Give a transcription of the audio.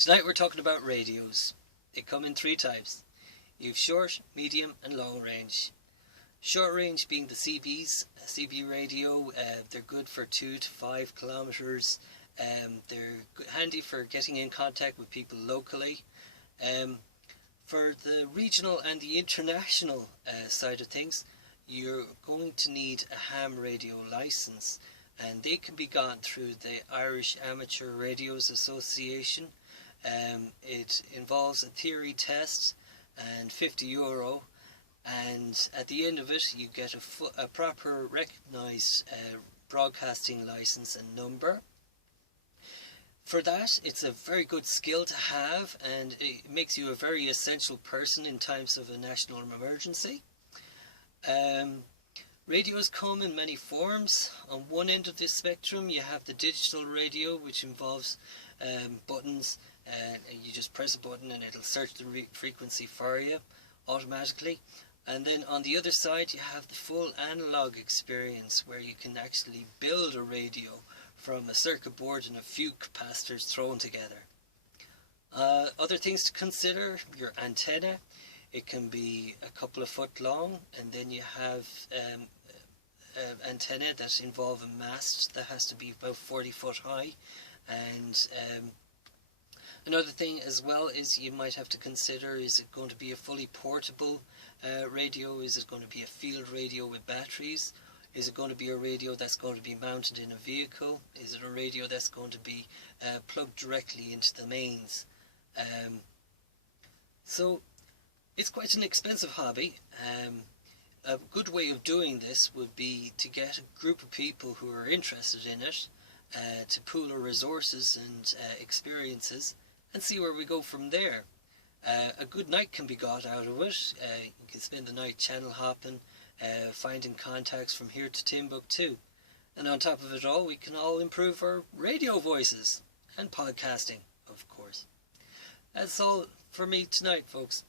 Tonight we're talking about radios. They come in three types. You've short, medium and long range. Short range being the CBs, CB radio, they're good for 2 to 5 kilometres. They're handy for getting in contact with people locally. For the regional and the international side of things, you're going to need a ham radio licence, and they can be gotten through the Irish Amateur Radios Association. It involves a theory test and €50, and at the end of it you get a proper recognised broadcasting licence and number. For that, it's a very good skill to have, and it makes you a very essential person in times of a national emergency. Radios come in many forms. On one end of this spectrum you have the digital radio, which involves buttons, and you just press a button and it'll search the frequency for you automatically. And then on the other side you have the full analog experience, where you can actually build a radio from a circuit board and a few capacitors thrown together. Other things to consider: your antenna. It can be a couple of foot long, and then you have antenna that involve a mast that has to be about 40 foot high. And another thing as well is you might have to consider, is it going to be a fully portable radio? Is it going to be a field radio with batteries? Is it going to be a radio that's going to be mounted in a vehicle? Is it a radio that's going to be plugged directly into the mains? So it's quite an expensive hobby. A good way of doing this would be to get a group of people who are interested in it, to pool our resources and experiences, and see where we go from there. A good night can be got out of it. You can spend the night channel hopping, finding contacts from here to Timbuktu. And on top of it all, we can all improve our radio voices and podcasting, of course. That's all for me tonight, folks.